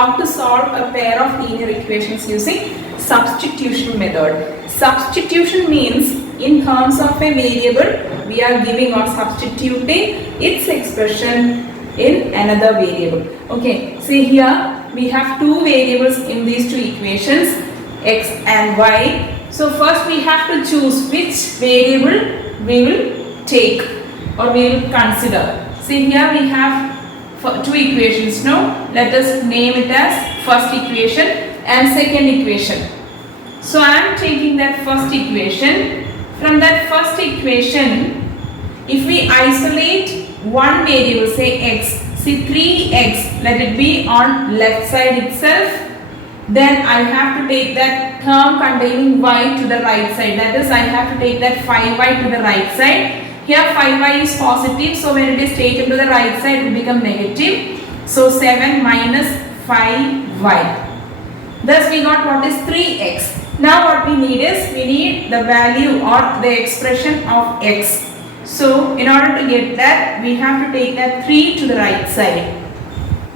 how to solve a pair of linear equations using substitution method. Substitution means in terms of a variable we are giving or substituting its expression in another variable. Okay, see here we have two variables in these two equations, x and y. So first we have to choose which variable we will take or we will consider. See here we have two equations. Now let us name it as first equation and second equation. So I am taking that first equation. From that first equation, if we isolate one variable, say x, see 3x, let it be on left side itself, then I have to take that term containing y to the right side. That is, I have to take that 5y to the right side. Here 5y is positive, so when it is taken to the right side, it will become negative. So 7 minus 5y. Thus we got what is 3x. Now what we need is, we need the value or the expression of x. So in order to get that, we have to take that 3 to the right side.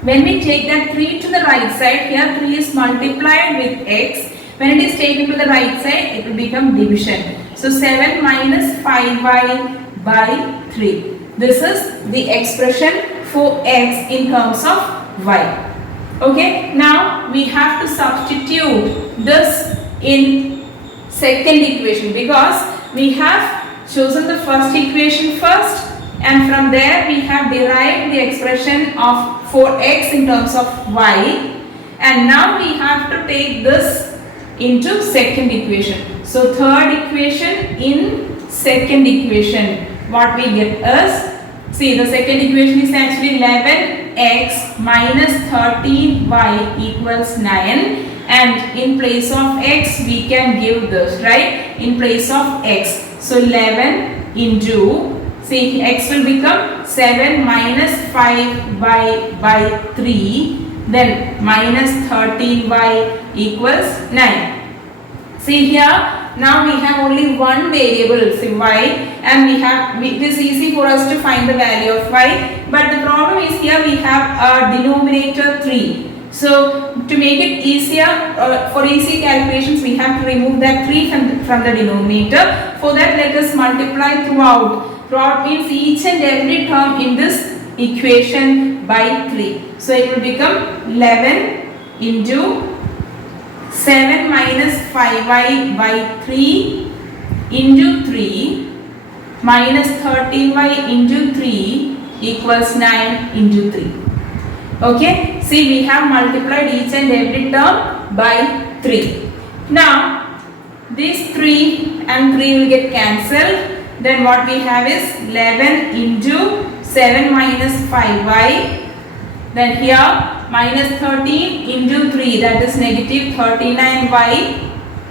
When we take that 3 to the right side, here 3 is multiplied with x. When it is taken to the right side, it will become division. So 7 minus 5y by 3. This is the expression for x in terms of y. Okay, now we have to substitute this in second equation because we have chosen the first equation first, and from there we have derived the expression of 4x in terms of y, and now we have to take this into second equation. So third equation in second equation, what we get is, see the second equation is actually 11x minus 13y equals 9. And in place of x we can give this, right, in place of x. So 11 into, see x will become 7 minus 5y by 3, then minus 13y equals 9. See here, now we have only one variable, see y, and it is easy for us to find the value of y, but the problem is here we have a denominator 3. So to make it easier, for easy calculations, we have to remove that 3 from the denominator. For that, let us multiply throughout. Throughout means each and every term in this equation by 3. So it will become 11 into 7 minus 5y by 3 into 3 minus 13y into 3 equals 9 into 3. Okay, see we have multiplied each and every term by 3. Now these 3 and 3 will get cancelled. Then what we have is 11 into 7 minus 5y. Then here minus 13 into 3, that is negative 39y.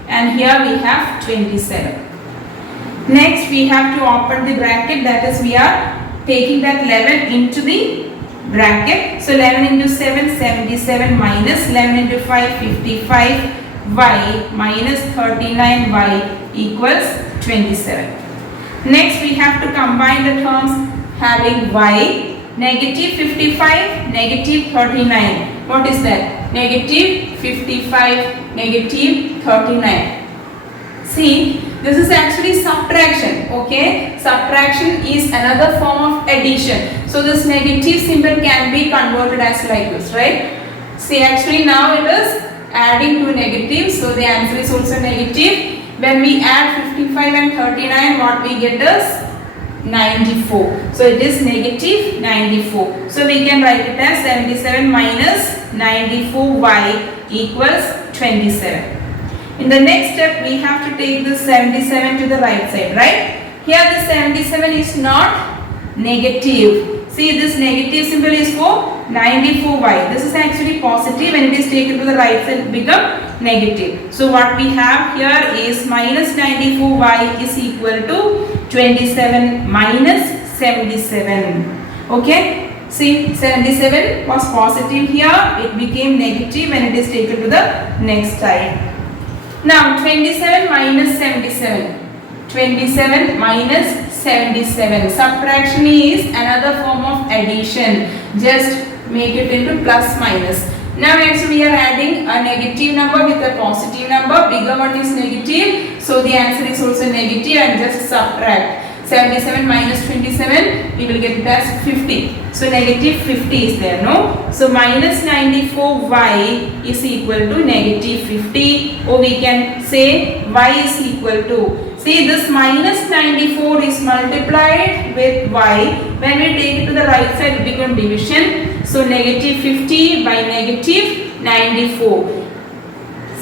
And here we have 27. Next we have to open the bracket, that is we are taking that 11 into the bracket. So 11 into 7, 77 minus 11 into 5, 55y minus 39y equals 27. Next we have to combine the terms having y, negative 55, negative 39. What is that? Negative 55, negative 39. See, this is actually subtraction. Okay, subtraction is another form of addition. So this negative symbol can be converted as like this, right? See, actually now it is adding to negative, so the answer is also negative. When we add 55 and 39, what we get is 94. So it is negative 94. So we can write it as 77 minus 94y equals 27. In the next step, we have to take this 77 to the right side, right? Here the 77 is not negative. See, this negative symbol is for 94y. This is actually positive. When it is taken to the right side, it becomes negative. So what we have here is minus 94y is equal to 27 minus 77. Okay? See, 77 was positive here. It became negative when it is taken to the next side. Now 27 minus 77. 27 minus 77. Subtraction is another form of addition. Just make it into plus minus. Now next we are adding a negative number with a positive number. Bigger one is negative, so the answer is also negative, and just subtract. 77 minus 27, we will get it as 50. So negative 50 is there, no? So minus 94y is equal to negative 50, or we can say y is equal to, see this minus 94 is multiplied with y. When we take it to the right side, it becomes division. So negative 50 by negative 94.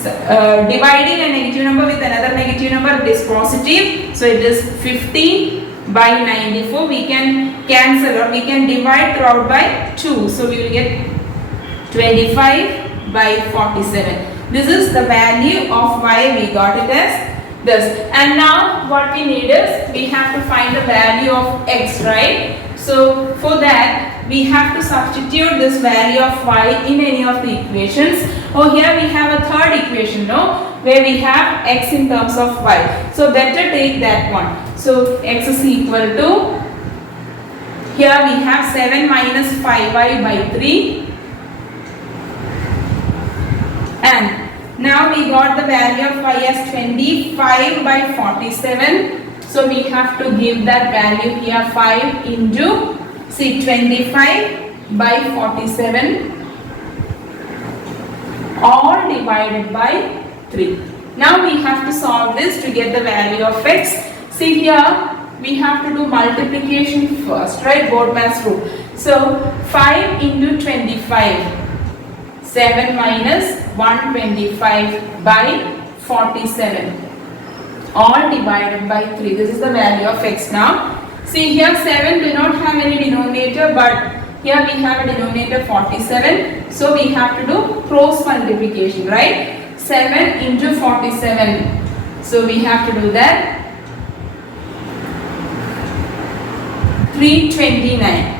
Dividing a negative number with another negative number, it is positive. So it is 50 by 94. We can cancel, or we can divide throughout by 2. So we will get 25 by 47. This is the value of y. We got it as this. And now what we need is, we have to find the value of x, right? So for that, we have to substitute this value of y in any of the equations. Oh, here we have a third equation, no? Where we have x in terms of y. So better take that one. So x is equal to, here we have 7 minus 5y by 3. And now we got the value of y as 25 by 47. So we have to give that value here 5 into, see, 25 by 47, all divided by 3. Now we have to solve this to get the value of x. See here, we have to do multiplication first, right? BODMAS rule. So 5 into 25, 7 minus 125 by 47, all divided by 3. This is the value of x now. See here, 7 do not have any denominator, but here we have a denominator 47. So we have to do cross multiplication, right? 7 into 47. So we have to do that. 329.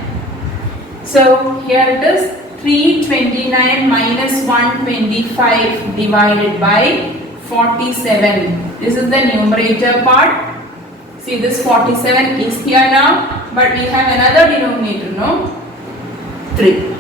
So here it is 329 minus 125 divided by 47. This is the numerator part. See, this 47 is here now, but we have another denominator, no? 3.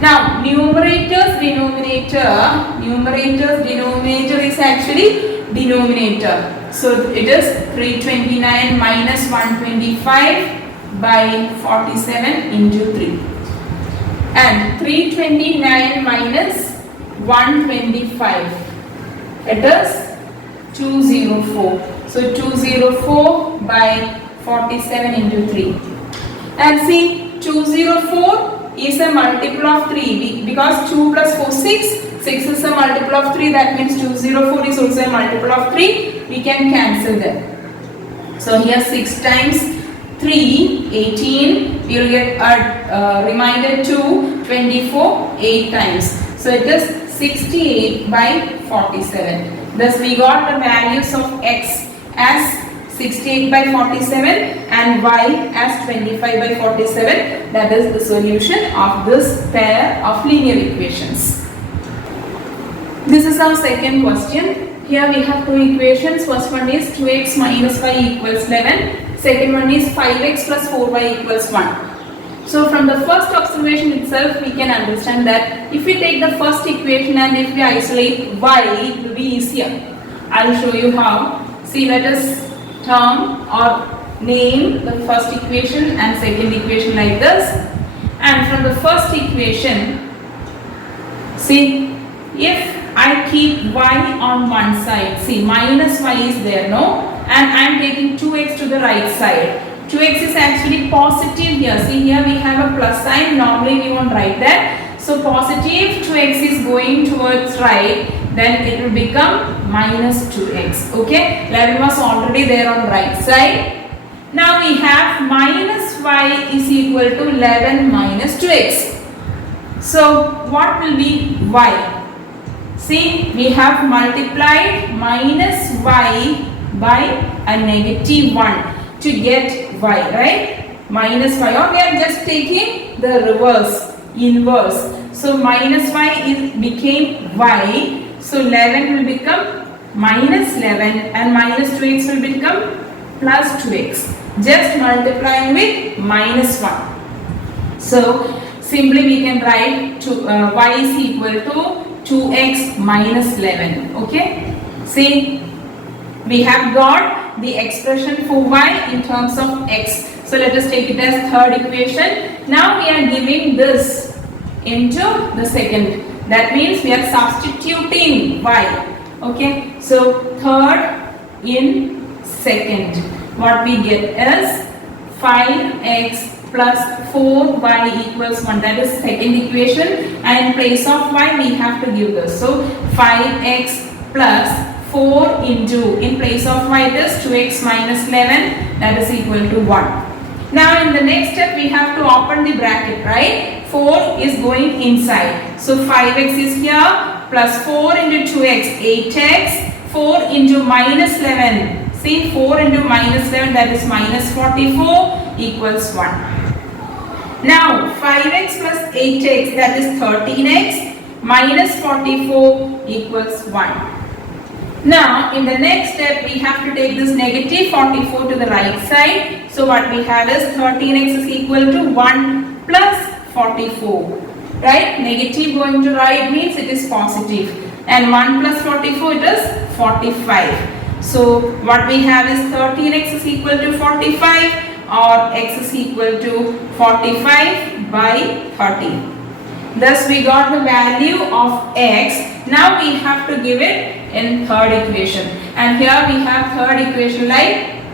Now, numerators, denominator is actually denominator. So, it is 329 minus 125 by 47 into 3. And 329 minus 125, it is 204. So 204 by 47 into 3. And see, 204 is a multiple of 3 because 2 plus 4 6. 6 is a multiple of 3. That means 204 is also a multiple of 3. We can cancel them. So here 6 times 3, 18. We will get a remainder 2, 24, 8 times. So it is 68 by 47. Thus we got the values of x as 68 by 47 and y as 25 by 47. That is the solution of this pair of linear equations. This is our second question. Here we have two equations. First one is 2x minus y equals 11. Second one is 5x plus 4y equals 1. So from the first observation itself, we can understand that if we take the first equation and if we isolate y, it will be easier. I will show you how. See, let us term or name the first equation and second equation like this. And from the first equation, see, if I keep y on one side, see, minus y is there, no? And I am taking 2x to the right side. 2x is actually positive here. See, here we have a plus sign. Normally we won't write that. So positive 2x is going towards right. Then it will become minus 2x. Okay. 11 was already there on right side. Now we have minus y is equal to 11 minus 2x. So what will be y? See, we have multiplied minus y by a negative 1 to get y, right? Minus y, or we are just taking the reverse, inverse. So minus y became y. So 11 will become minus 11 and minus 2x will become plus 2x. Just multiplying with minus 1. So simply we can write y is equal to 2x minus 11. Okay, see, we have got the expression for y in terms of x. So let us take it as third equation. Now we are giving this into the second. That means we are substituting y. Okay, so third in second. What we get is 5x plus 4y equals 1. That is second equation, and in place of y we have to give this. So 5x plus 4 into, in place of y it is 2x minus 11, that is equal to 1. Now in the next step we have to open the bracket, right? 4 is going inside. So 5x is here, plus 4 into 2x, 8x, 4 into minus 11. See, 4 into minus 11, that is minus 44 equals 1. Now 5x plus 8x, that is 13x, minus 44 equals 1. Now in the next step we have to take this negative 44 to the right side. So what we have is 13x is equal to 1 plus 44. Right? Negative going to right means it is positive. And 1 plus 44 it is 45. So what we have is 13x is equal to 45, or x is equal to 45 by 30. Thus we got the value of x. Now we have to give it in third equation. And here we have third equation, like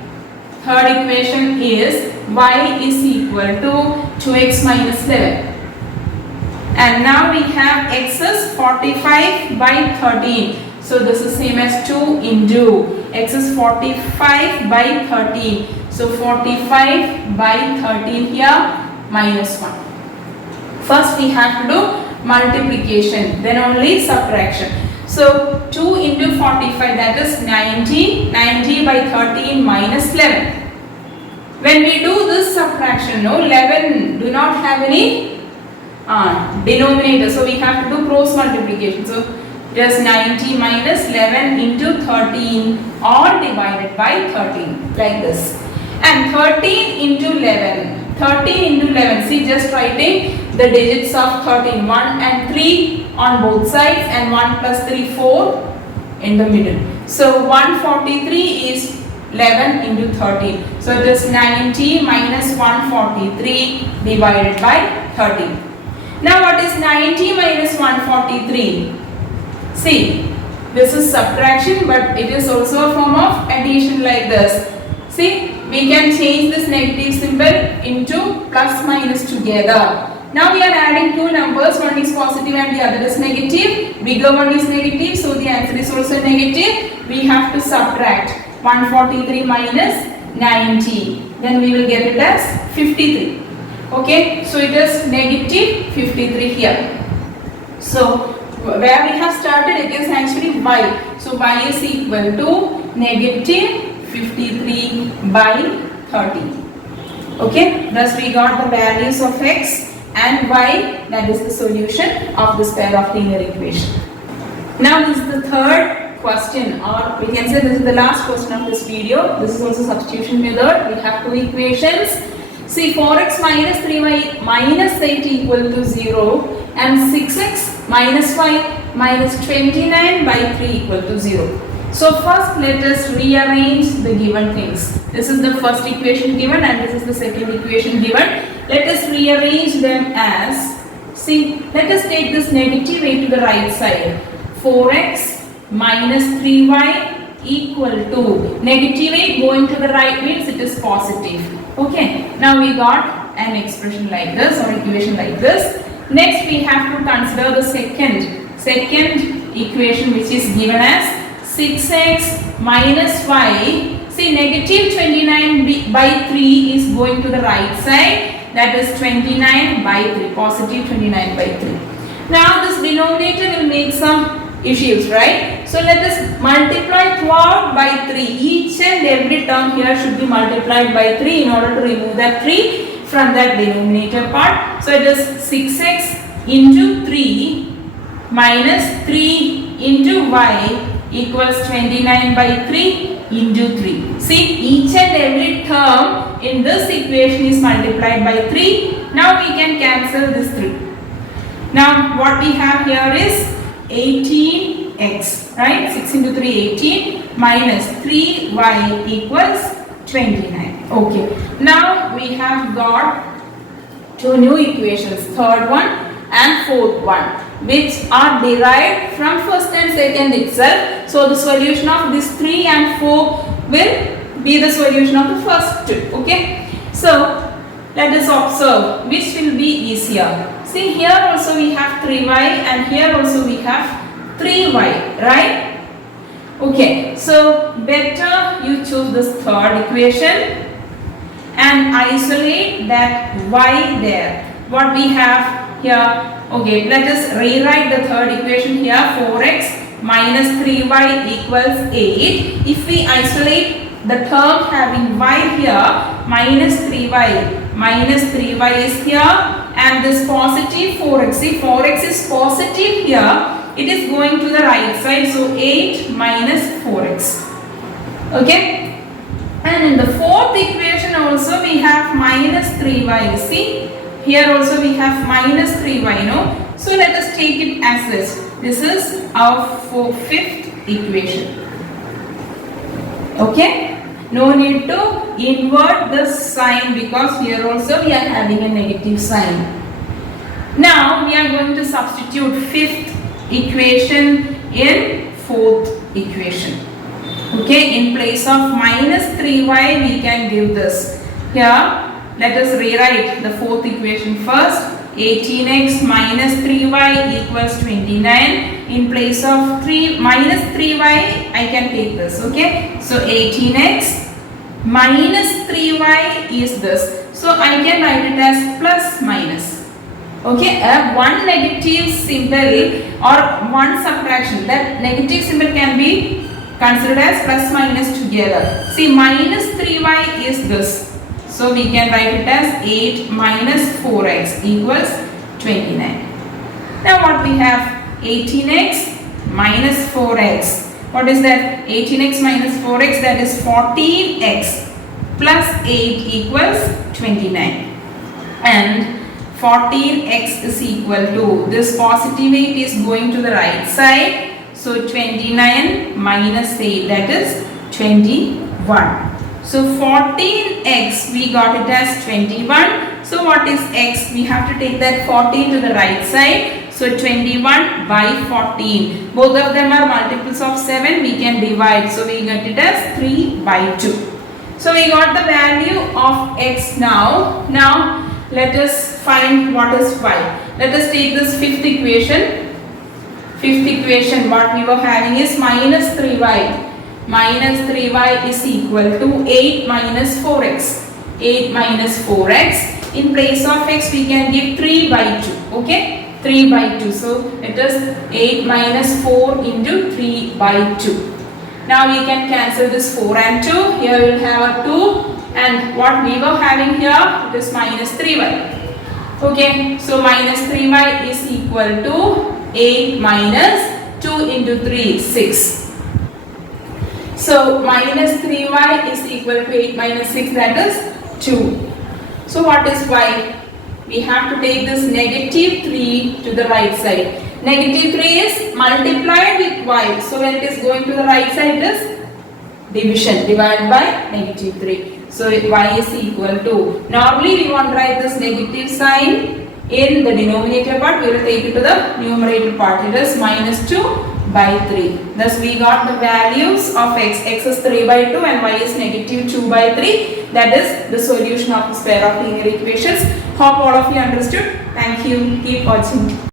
third equation is y is equal to 2x minus 11. And now we have x is 45 by 13. So this is same as 2 into x is 45 by 13. So 45 by 13 here minus 1. First we have to do multiplication, then only subtraction. So 2 into 45, that is 90. 90 by 13 minus 11. When we do this subtraction, no, 11 do not have any denominator, so we have to do cross multiplication. So just 90 minus 11 into 13, all divided by 13, like this. And 13 into 11, 13 into 11, see, just writing the digits of 13, 1 and 3 on both sides, and 1 plus 3, 4 in the middle. So 143 is 11 into 13. So it is 90 minus 143 divided by 13. Now what is 90 minus 143? See, this is subtraction, but it is also a form of addition, like this. See, we can change this negative symbol into plus minus together. Now we are adding two numbers, one is positive and the other is negative. Bigger one is negative, so the answer is also negative. We have to subtract 143 minus 90. Then we will get it as 53. Okay, so it is negative 53 here. So where we have started, it is actually y. So y is equal to negative 53 by 30. Okay, thus we got the values of x and y, that is the solution of this pair of linear equation. Now this is the third question, or we can say this is the last question of this video. This is also substitution method. We have two equations. See, 4x minus 3y minus 8 equal to 0, and 6x minus y minus 29 by 3 equal to 0. So first let us rearrange the given things. This is the first equation given and this is the second equation given. Let us rearrange them as, see, let us take this negative a to the right side. 4x minus 3y equal to, negative a going to the right means it is positive. Okay, now we got an expression like this or equation like this. Next we have to consider the second equation, which is given as 6x minus y. See, negative 29 by 3 is going to the right side, that is 29 by 3, positive 29 by 3. Now this denominator will make some issues, right? So let us multiply throughout by 3. Each and every term here should be multiplied by 3 in order to remove that 3 from that denominator part. So it is 6x into 3 minus 3 into y equals 29 by 3 into 3. See, each and every term in this equation is multiplied by 3 Now we can cancel this 3. Now what we have here is 18x, right? 6 into 3, 18 minus 3y equals 29. Okay. Now we have got 2 new equations, third one and fourth one, which are derived from first and second itself. So the solution of this 3 and 4 will be the solution of the first 2. Okay. So let us observe which will be easier. See, here also we have 3y and here also we have 3y, right? Okay, so better you choose this third equation and isolate that y there. What we have here, okay, let us rewrite the third equation here. 4x minus 3y equals 8. If we isolate the term having y here, minus 3y is here, and this positive 4x, see 4x is positive here, it is going to the right side, so 8 minus 4x. Okay, and in the fourth equation also we have minus 3y. See, here also we have minus 3y, no? So let us take it as this. This is our fifth equation. Okay, no need to invert the sign because here also we are having a negative sign. Now we are going to substitute fifth equation in fourth equation. Okay, in place of minus 3y we can give this. Here let us rewrite the fourth equation first. 18x minus 3y equals 29. In place of minus 3y I can take this. Okay, so 18x minus 3y is this. So I can write it as plus minus. Okay, one negative symbol or one subtraction, that negative symbol can be considered as plus minus together. See, minus 3y is this. So we can write it as 8 minus 4x equals 29. Now what we have? 18x minus 4x. What is that? 18x minus 4x, that is 14x plus 8 equals 29. And 14x is equal to, this positive 8 is going to the right side. So 29 minus 8, that is 21. So 14x we got it as 21. So what is x? We have to take that 14 to the right side. So 21 by 14. Both of them are multiples of 7. We can divide. So we get it as 3 by 2. So we got the value of x now. Now let us find what is y. Let us take this fifth equation. Fifth equation, what we were having is minus 3y. Minus 3y is equal to 8 minus 4x. 8 minus 4x. In place of x we can give 3 by 2. Okay, 3 by 2. So it is 8 minus 4 into 3 by 2. Now we can cancel this 4 and 2. Here we will have a 2. And what we were having here, it is minus 3y. Okay, so minus 3y is equal to 8 minus 2 into 3, 6. So minus 3y is equal to 8 minus 6, that is 2. So what is y? We have to take this negative 3 to the right side. Negative 3 is multiplied with y. So when it is going to the right side, it is division, divided by negative 3. So y is equal to, normally we want to write this negative sign in the denominator part, we will take it to the numerator part. It is minus 2 by 3. Thus we got the values of x. X is 3 by 2 and y is negative 2 by 3. That is the solution of this pair of linear equations. Hope all of you understood. Thank you. Keep watching.